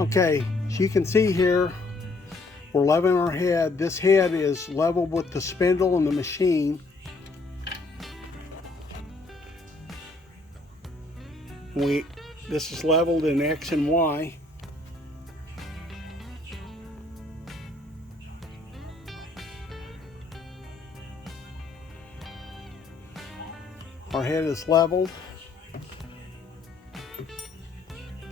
Okay, so you can see here, we're leveling our head. This head is level with the spindle and the machine. This is leveled in X and Y. Our head is leveled.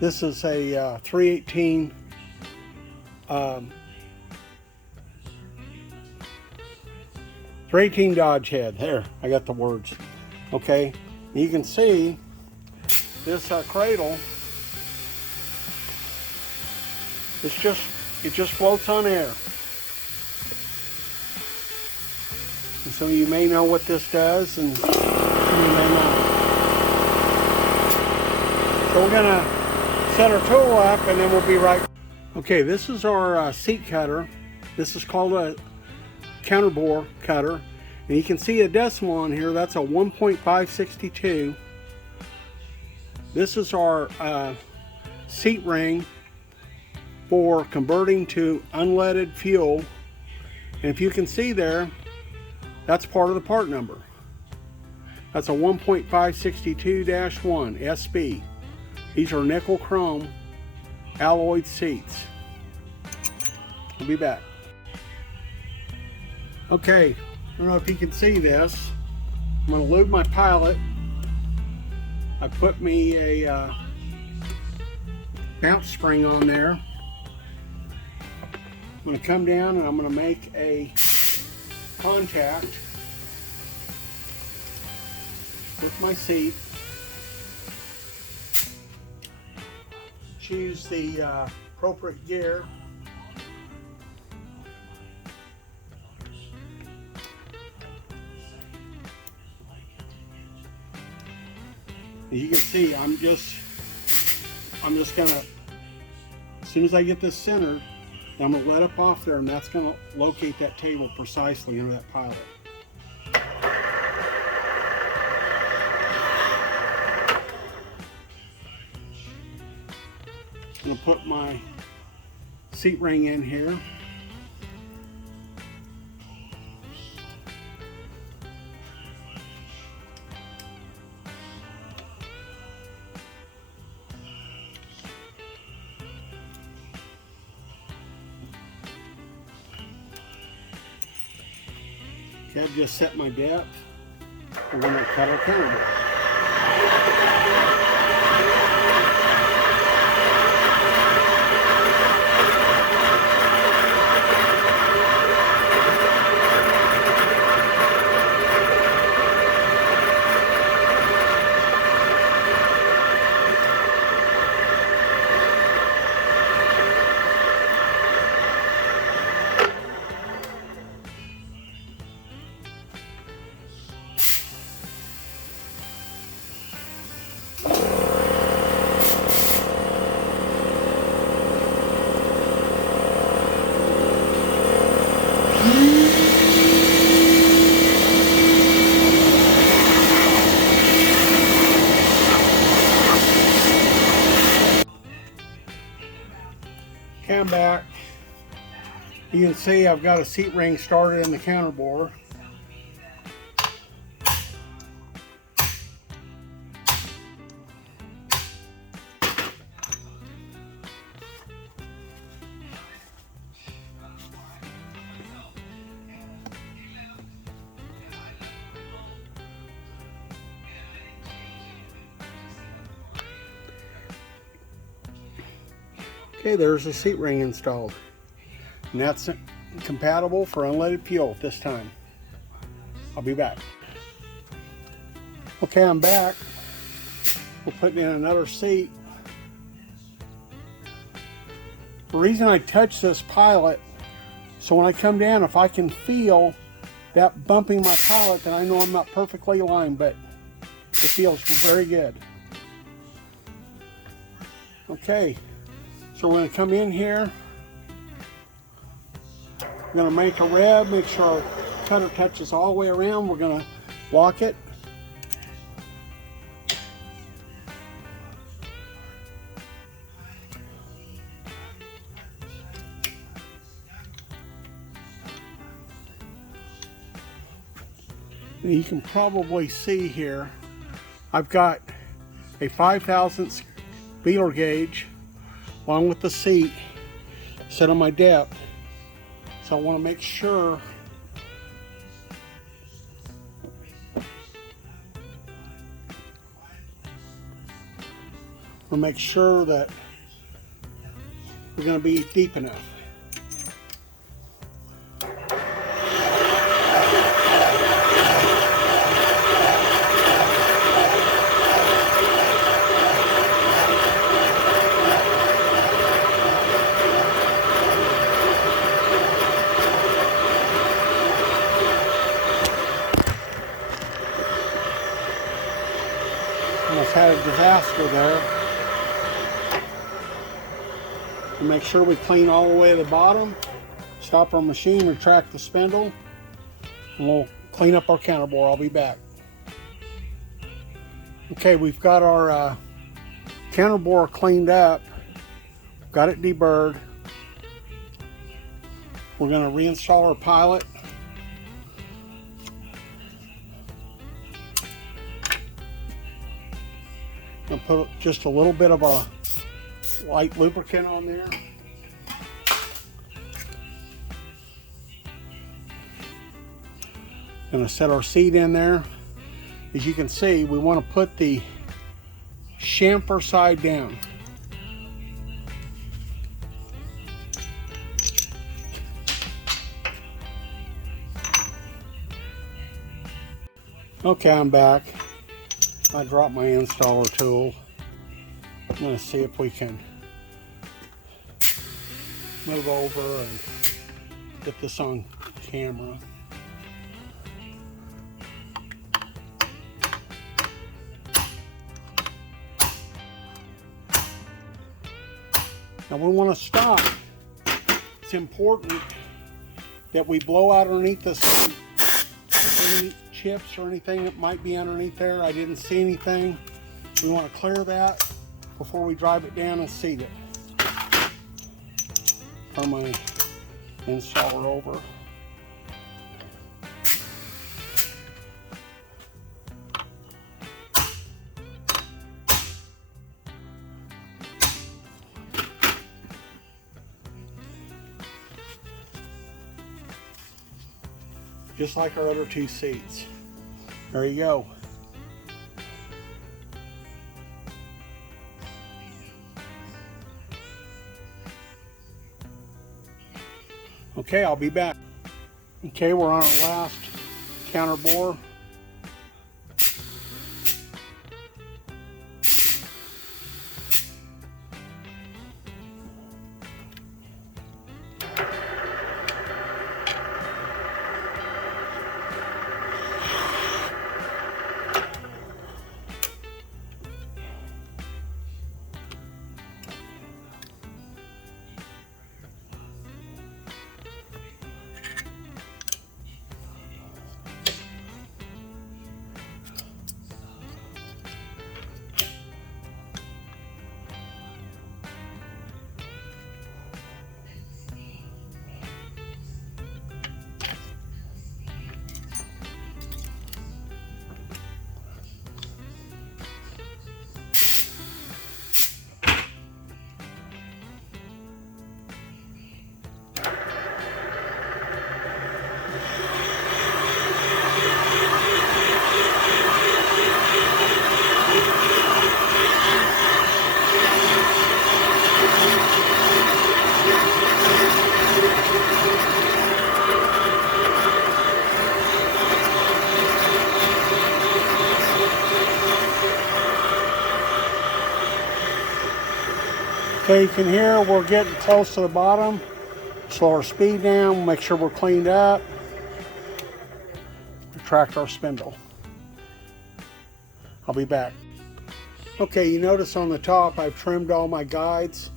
This is a 318 318 Dodge head. There, I got the words. Okay, you can see this cradle. It just floats on air. And some of you may know what this does, and some of you may not. So we're gonna set our tool up, and then we'll be right. Okay, this is our seat cutter. This is called a counterbore cutter, and you can see a decimal on here. That's a 1.562. This is our seat ring for converting to unleaded fuel, and if you can see there, that's part of the part number. That's a 1.562-1 SB. These are nickel chrome alloyed seats. I'll be back. Okay, I don't know if you can see this. I'm going to load my pilot. I put me a bounce spring on there. I'm going to come down and I'm going to make a contact with my seat. Choose the appropriate gear. As you can see, I'm just gonna, as soon as I get this centered, I'm gonna let up off there, and that's gonna locate that table precisely under that pilot. I'm gonna put my seat ring in here. Okay, I've just set my depth. We're going to cut our counterbore. I'm back. You can see I've got a seat ring started in the counterbore. Okay, there's the seat ring installed, and that's compatible for unleaded fuel at this time. I'll be back. Okay, I'm back. We're putting in another seat. The reason I touch this pilot, so when I come down, if I can feel that bumping my pilot, then I know I'm not perfectly aligned, but it feels very good. Okay. So we're going to come in here. We're going to make a rev, make sure our cutter touches all the way around. We're going to lock it. And you can probably see here, I've got a 5/1000 feeler gauge along with the seat set on my depth. So I want to make sure that we're going to be deep enough. Almost had a disaster there. And make sure we clean all the way to the bottom, stop our machine, retract the spindle, and we'll clean up our counter bore. I'll be back. Okay, we've got our counter bore cleaned up, got it deburred. We're going to reinstall our pilot. I'll put just a little bit of a light lubricant on there. Gonna set our seat in there. As you can see, we want to put the chamfer side down. Okay, I'm back. I dropped my installer tool. I'm going to see if we can move over and get this on camera. Now we want to stop. It's important that we blow out underneath this. If any chips or anything that might be underneath there, I didn't see anything. We want to clear that before we drive it down and seat it. Turn my installer over. Just like our other two seats. There you go. Okay, I'll be back. Okay, we're on our last counter bore. Okay, you can hear we're getting close to the bottom. Slow our speed down, make sure we're cleaned up. Retract our spindle. I'll be back. Okay, you notice on the top I've trimmed all my guides.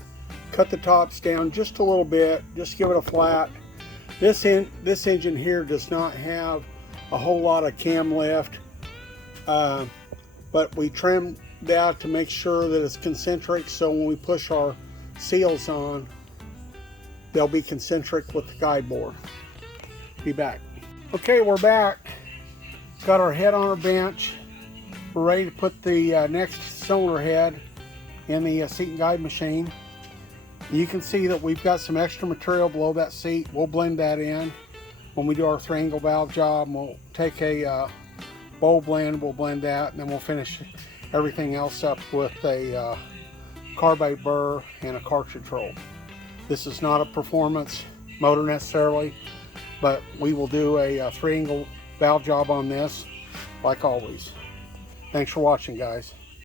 Cut the tops down just a little bit, just give it a flat. This engine here does not have a whole lot of cam lift, but we trimmed that to make sure that it's concentric, so when we push our seals on, they'll be concentric with the guide bore. Be back. Okay, we're back. Got our head on our bench. We're ready to put the next cylinder head in the seat and guide machine. You can see that we've got some extra material below that seat. We'll blend that in when we do our 3-angle valve job. We'll take a bowl blend, we'll blend that, and then we'll finish everything else up with a carbide burr and a cartridge roll. This is not a performance motor necessarily, but we will do a 3-angle valve job on this like always. Thanks for watching, guys.